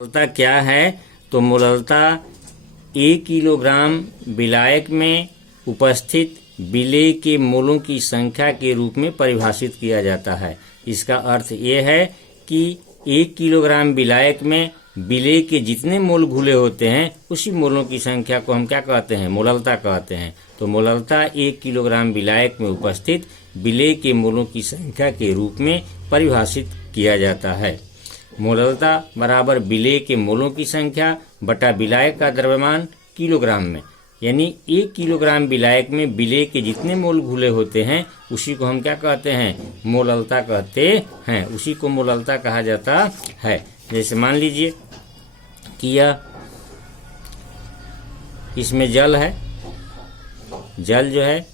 मोलरता क्या है? तो मोलरता 1 किलोग्राम विलायक में उपस्थित विलेय के मोलों की संख्या के रूप में परिभाषित किया जाता है। इसका अर्थ ये है कि 1 किलोग्राम विलायक में विलेय के जितने मोल घुले होते हैं उसी मोलों की संख्या को हम क्या कहते हैं? मोलरता कहते हैं। तो मोलरता 1 किलोग्राम विलायक में उपस्थित विलेय के मोलों की संख्या के रूप में परिभाषित किया जाता है। मोलरता बराबर विलेय के मोलों की संख्या बटा विलायक का द्रव्यमान किलोग्राम में, यानी 1 किलोग्राम विलायक में विलेय के जितने मोल घुले होते हैं उसी को हम क्या कहते हैं? मोलरता कहते हैं। उसी को मोलरता कहा जाता है। जैसे मान लीजिए कि यह इसमें जल है, जल जो है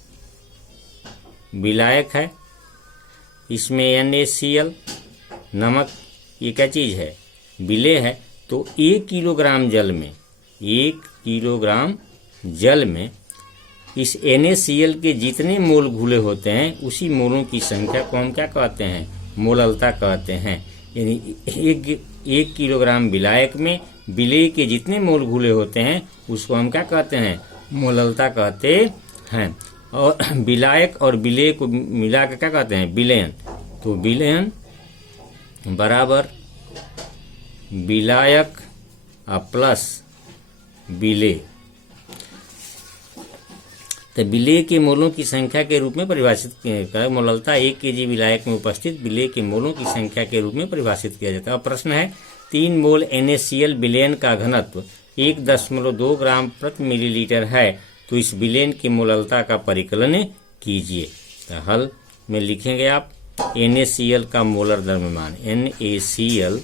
विलायक है, इसमें NaCl नमक ये क्या चीज़ है? विलेय है। तो 1 किलोग्राम जल में 1 किलोग्राम जल में इस NaCl के जितने मोल घुले होते हैं उसी मोलों की संख्या को हम क्या कहते हैं? मोलरता कहते हैं। यानी 1 किलोग्राम विलायक में विलेय के जितने मोल घुले होते हैं उसको हम क्या कहते हैं? मोलरता कहते हैं। और विलायक और विलेय को मिला के क्या कहते हैं? विलयन। तो विलयन बराबर विलायक प्लस विलेय। तो विलेय के मोलों की संख्या के रूप में परिभाषित किया। मोलरता 1 केजी विलायक में उपस्थित विलेय के मोलों की संख्या के रूप में परिभाषित किया जाता है। अब प्रश्न है 3 मोल NaCl विलयन का घनत्व 1.2 ग्राम प्रति मिलीलीटर है, तो इस विलयन की मोलरता का परिकलन कीजिए। तो हल में लिखेंगे आप NaCl का मोलर द्रव्यमान, NaCl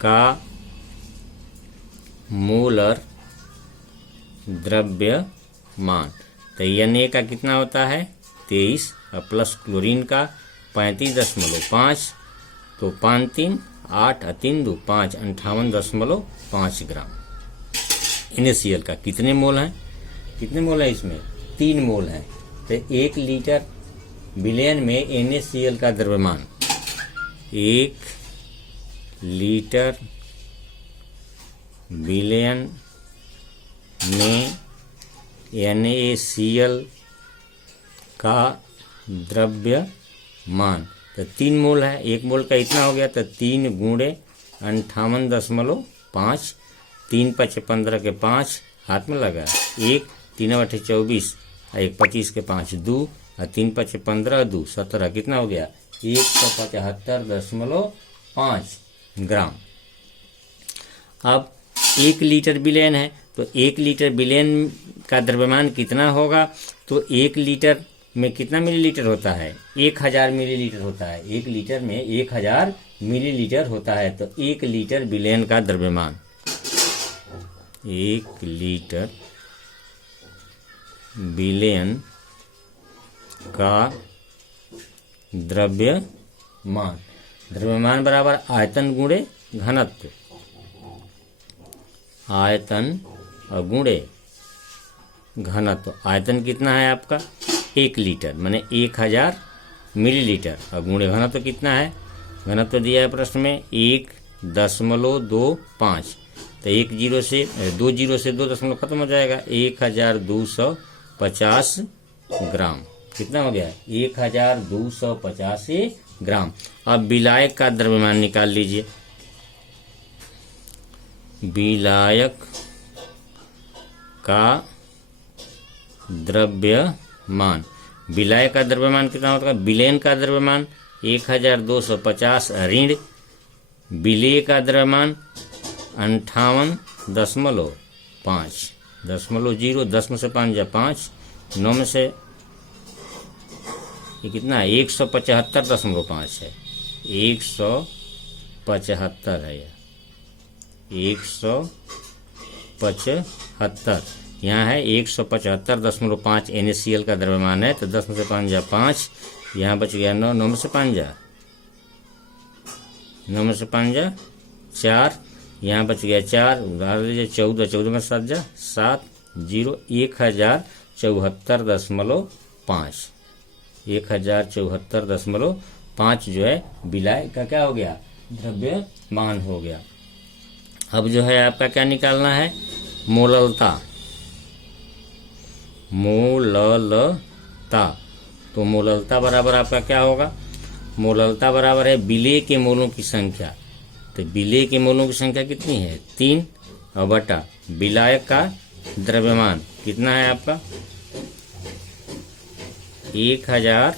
का मोलर द्रव्यमान। तो Na का कितना होता है? 23 और प्लस क्लोरीन का 35.5, तो 5 3 8 3 2 5 58.5 ग्राम। NaCl का कितने मोल हैं? कितने मोल है इसमें? 3 मोल हैं। तो 1 लीटर विलयन में NaCl का द्रव्यमान, 1 लीटर विलयन में NaCl का द्रव्यमान, तो 3 मोल है। 1 मोल का इतना हो गया, तो 3 गुणे 58.5, 3 5 15 के 5 हाथ में लगा, 1 3 8 24, 1 25 के 5 2 और 3 5 15 2 17, कितना हो गया? 175.5 ग्राम। अब 1 लीटर विलयन है, तो 1 लीटर विलयन का द्रव्यमान कितना होगा? तो 1 लीटर में कितना मिलीलीटर होता है? 1000 मिलीलीटर होता है। 1 लीटर में 1000 मिलीलीटर होता है। तो 1 लीटर विलयन का द्रव्यमान, 1 लीटर विलयन का द्रव्यमान, द्रव्यमान बराबर आयतन गुणे घनत्व, आयतन और गुणे घनत्व। आयतन कितना है आपका? 1 लीटर माने 1000 मिलीलीटर, और गुणे घनत्व कितना है? घनत्व दिया है प्रश्न में 1.25। तो 1 जीरो से 2 जीरो से 2 दशमलव खत्म हो जाएगा, 1250 ग्राम। कितना हो गया? 1250 ग्राम। अब विलायक का द्रव्यमान निकाल लीजिए। विलायक का द्रव्यमान, विलायक का द्रव्यमान कितना होता है? विलयन का द्रव्यमान 1250 ऋण विलेय का द्रव्यमान 58.5, 0 10 में से 5 जा 5, 9 में से ये कितना है? 175.5 है। 175 है, 175 यहाँ है। 175.5 NaCl का द्रव्यमान है। तो 10 में से 5 जा 5, यहाँ बच गया 9, 9 में से 5 जा 9 में से 5 जा 4, यहाँ बच गया 4, उधार लीजिए 14, 14 में 7 जा 7, 0 1074.5, 1074.5 जो है विलायक का क्या हो गया? द्रव्यमान हो गया। अब जो है आपका क्या निकालना है, मोललता। मोललता, तो मोललता बराबर आपका क्या होगा, मोललता बराबर है विलेय के मोलों की संख्या। तो विलेय के मोलों की संख्या कितनी है, 3, और बटा विलायक का द्रव्यमान कितना है आपका 1000,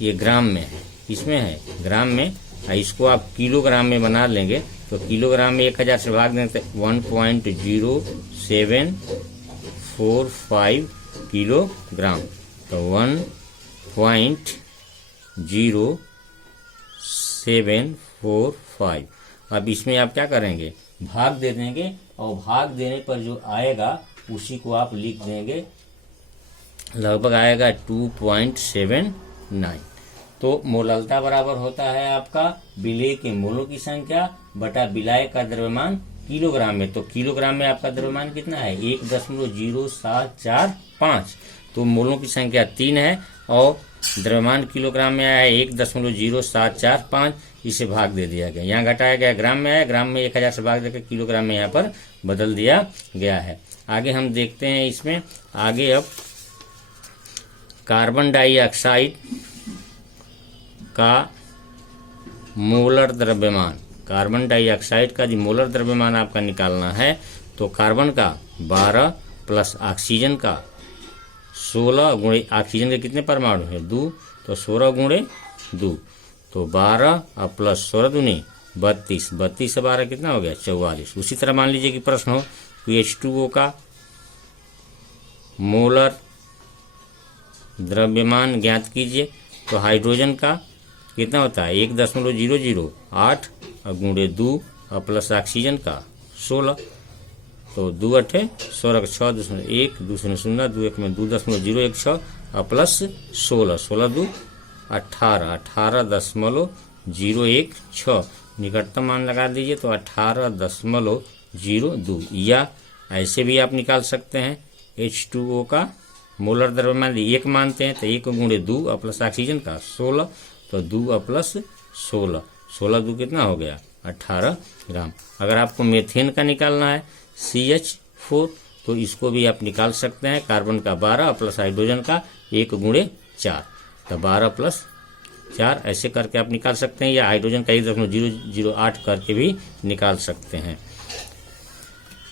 ये ग्राम में है, इसमें है ग्राम में, इसको आप किलोग्राम में बना लेंगे तो किलोग्राम में 1000 से भाग दें तो 1.0745 किलोग्राम, तो 1.0745। अब इसमें आप क्या करेंगे, भाग दे देंगे, और भाग देने पर जो आएगा उसी को आप लिख देंगे, लगभग आएगा 2.79। तो मोललता बराबर होता है आपका विलेय के मोलों की संख्या बटा विलायक का द्रव्यमान किलोग्राम में। तो किलोग्राम में आपका द्रव्यमान कितना है, 1.0745। तो मोलों की संख्या 3 है और द्रव्यमान किलोग्राम में आया है 1.0745, इसे भाग दे दिया गया, यहाँ घटाया गया, ग्राम में आया, ग्राम में 1000 से भाग देकर किलोग्राम में यहाँ पर बदल दिया गया है। आगे हम देखते हैं इसमें, आगे अब कार्बन डाइऑक्साइड का मोलर द्रव्यमान, कार्बन डाइऑक्साइड का जो मोलर द्रव्यमान आपका निकालना है, तो कार्बन का 12 प्लस ऑक्सीजन का 16 गुणे, ऑक्सीजन के कितने परमाणु है 2, तो 16 गुणे 2, तो 12 और प्लस 16 दूनी 32, 32 से 12 कितना हो गया 44। उसी तरह मान लीजिए कि प्रश्न हो कि H2O का मोलर द्रव्यमान ज्ञात कीजिए, तो हाइड्रोजन का कितना होता है 1.008 और गुणे 2 और प्लस ऑक्सीजन का 16, तो 2 8 16 6 दूसरे 1 दूसरे 0 2 1 में 2.016 और प्लस 16 16 2 18 18.016, निकटतम मान लगा दीजिए तो 18.02, या ऐसे भी आप निकाल सकते हैं H2O का मोलर द्रव्यमान 1 मानते हैं तो 1 गुणे 2 और प्लस ऑक्सीजन का 16, तो 2 और प्लस 16, 16 2 कितना हो गया 18 ग्राम। अगर आपको मीथेन का निकालना है CH4, तो इसको भी आप निकाल सकते हैं, कार्बन का 12 प्लस हाइड्रोजन का 1 गुणे 4, तो 12 प्लस 4 ऐसे करके आप निकाल सकते हैं, या हाइड्रोजन का 1.008 करके भी निकाल सकते हैं।